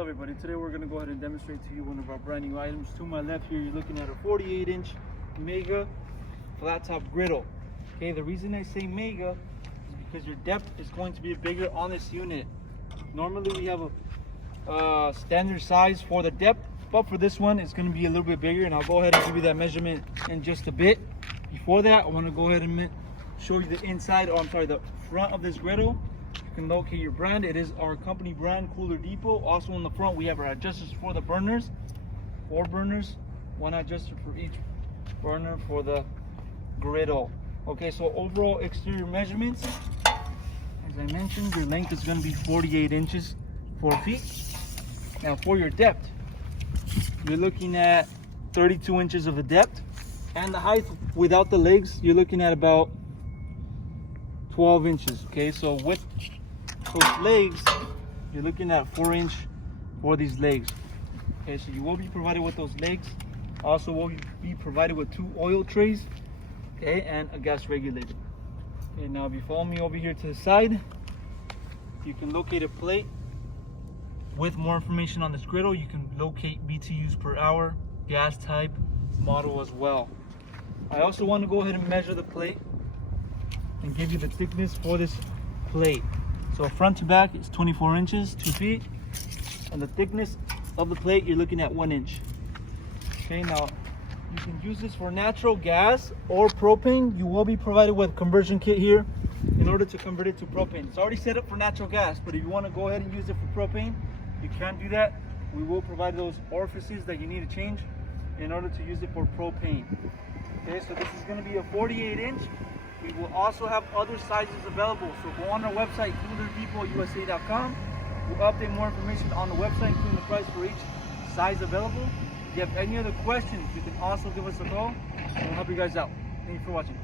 Hello everybody, today we're going to go ahead and demonstrate to you one of our brand new items. To my left here, you're looking at a 48-inch Mega flat top griddle. Okay, the reason I say Mega is because your depth is going to be bigger on this unit. Normally we have a standard size for the depth, but for this one it's going to be a little bit bigger, and I'll go ahead and give you that measurement in just a bit. Before that, I want to go ahead and show you the inside, the front of this griddle. You can locate your brand. It is our company brand, Cooler Depot. Also in the front we have our adjusters for the burners, 4 burners, 1 adjuster for each burner for the griddle. Okay, so overall exterior measurements, as I mentioned, your length is going to be 48 inches 4 feet. Now for your depth, you're looking at 32 inches of the depth, and the height without the legs you're looking at about 12 inches. Okay, so with those legs you're looking at 4 inch for these legs. Okay, so you will be provided with those legs. Also will be provided with 2 oil trays, okay, and a gas regulator. Okay, now if you follow me over here to the side, you can locate a plate with more information on this griddle. You can locate BTUs per hour, gas type, model as well. I also want to go ahead and measure the plate and give you the thickness for this plate. So front to back is 24 inches, 2 feet, and the thickness of the plate you're looking at 1 inch. Okay, now you can use this for natural gas or propane. You will be provided with a conversion kit here in order to convert it to propane. It's already set up for natural gas, but if you want to go ahead and use it for propane, you can do that. We will provide those orifices that you need to change in order to use it for propane. Okay, so this is going to be a 48-inch. We will also have other sizes available, so go on our website, CoolerDepotUSA.com. We'll update more information on the website, including the price for each size available. If you have any other questions, you can also give us a call, and we'll help you guys out. Thank you for watching.